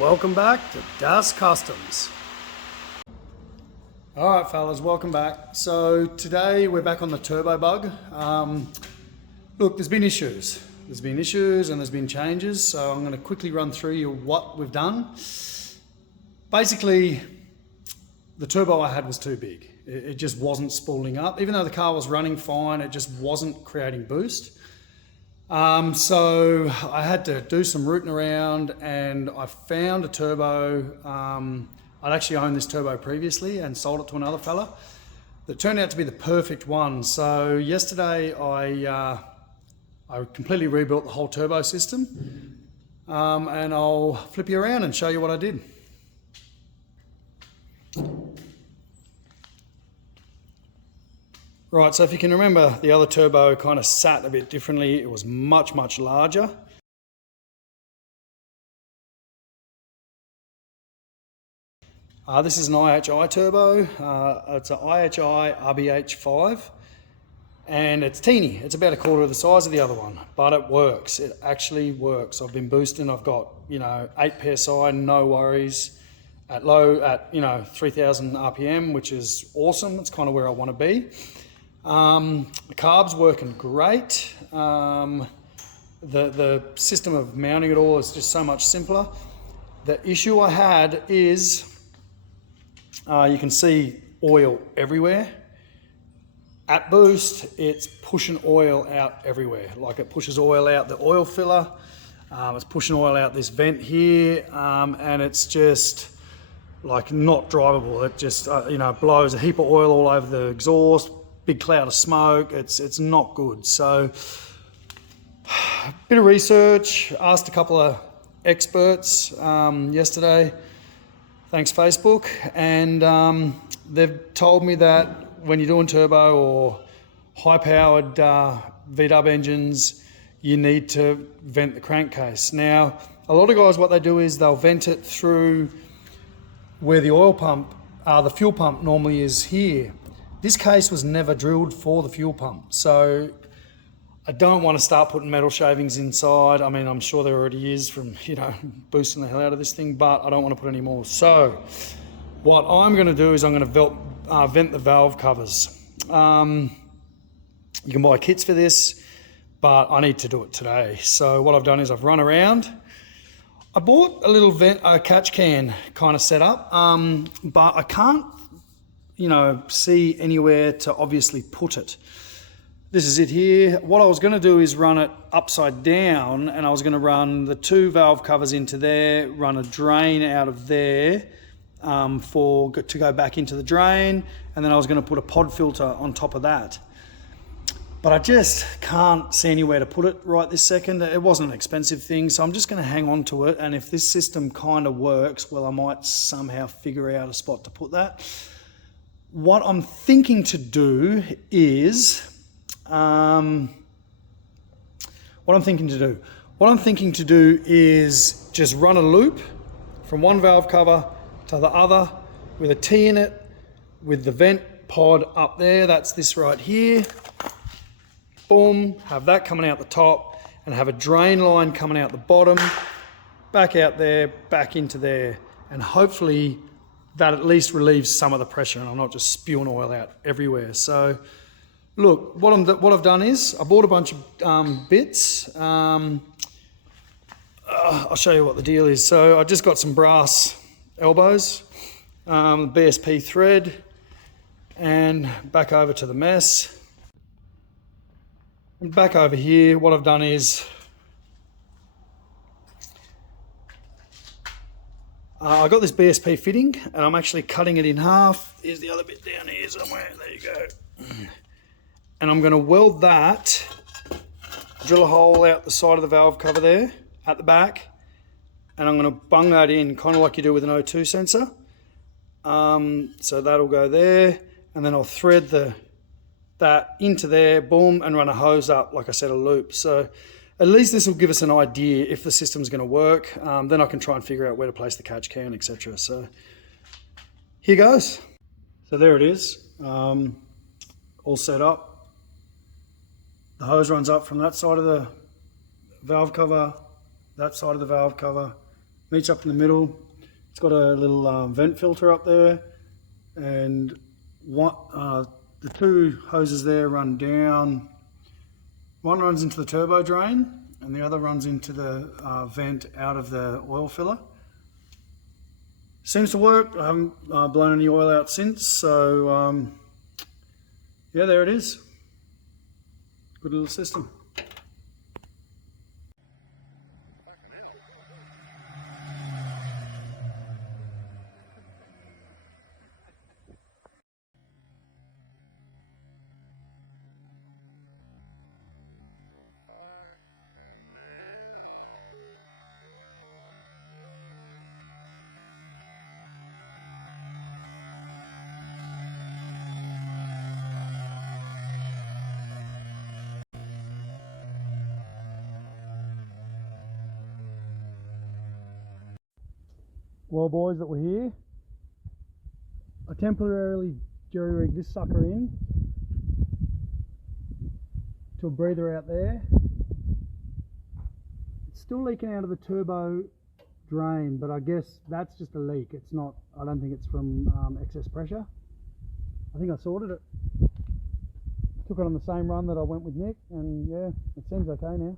Welcome back to Das Customs. All right, fellas, welcome back. So today we're back on the turbo bug. Look, there's been issues. There's been issues and there's been changes. So I'm going to quickly run through you what we've done. Basically, the turbo I had was too big. It just wasn't spooling up. Even though the car was running fine, it just wasn't creating boost. So I had to do some rooting around and I found a turbo. I'd actually owned this turbo previously and sold it to another fella that turned out to be the perfect one. So yesterday I completely rebuilt the whole turbo system, and I'll flip you around and show you what I did. Right, so if you can remember, the other turbo kind of sat a bit differently. It was much, much larger. This is an IHI turbo. It's an IHI RBH5, and it's teeny. It's about a quarter of the size of the other one, but it works. It actually works. I've been boosting. I've got 8 PSI, no worries. At 3,000 RPM, which is awesome. It's kind of where I want to be. The carb's working great. The system of mounting it all is just so much simpler. The issue I had is you can see oil everywhere. At boost, it's pushing oil out everywhere. Like it pushes oil out the oil filler. It's pushing oil out this vent here, and it's just like not drivable. It just blows a heap of oil all over the exhaust. Big cloud of smoke. It's not good. So a bit of research, asked a couple of experts yesterday, thanks Facebook, and they've told me that when you're doing turbo or high powered VW engines, you need to vent the crankcase. Now a lot of guys, what they do is they'll vent it through where the oil pump, the fuel pump normally is here. This case was never drilled for the fuel pump, so I don't want to start putting metal shavings inside. I mean, I'm sure there already is from, boosting the hell out of this thing, but I don't want to put any more. So what I'm going to do is I'm going to vent the valve covers. You can buy kits for this, but I need to do it today. So what I've done is I've run around. I bought a little catch can kind of set up, but I can't see anywhere to obviously put it. This is it here. What I was going to do is run it upside down, and I was going to run the 2 valve covers into there, run a drain out of there to go back into the drain, and then I was going to put a pod filter on top of that. But I just can't see anywhere to put it right this second. It wasn't an expensive thing, so I'm just going to hang on to it, and if this system kind of works, well, I might somehow figure out a spot to put that. What I'm thinking to do is, just run a loop from one valve cover to the other with a T in it, with the vent pod up there. That's this right here. Boom, have that coming out the top, and have a drain line coming out the bottom, back out there, back into there, and hopefully that at least relieves some of the pressure and I'm not just spewing oil out everywhere. So look, what I've done is I bought a bunch of bits. I'll show you what the deal is. So I just got some brass elbows, BSP thread, and back over to the mess. And back over here, what I've done is I got this BSP fitting and I'm actually cutting it in half. Here's the other bit down here somewhere. There you go. And I'm going to weld that, drill a hole out the side of the valve cover there at the back, and I'm going to bung that in kind of like you do with an O2 sensor. So that'll go there, and then I'll thread that into there, boom, and run a hose up, like I said, a loop. So at least this will give us an idea if the system's going to work. Then I can try and figure out where to place the catch can, etc. So here goes. So there it is, all set up. The hose runs up from that side of the valve cover, that side of the valve cover, meets up in the middle. It's got a little vent filter up there, and the two hoses there run down. One runs into the turbo drain, and the other runs into the vent out of the oil filler. Seems to work. I haven't blown any oil out since, so yeah, there it is. Good little system. Well, boys that were here, I temporarily jerry-rigged this sucker in to a breather out there. It's still leaking out of the turbo drain, but I guess that's just a leak. It's not, I don't think it's from excess pressure. I think I sorted it. Took it on the same run that I went with Nick, and yeah, it seems okay now.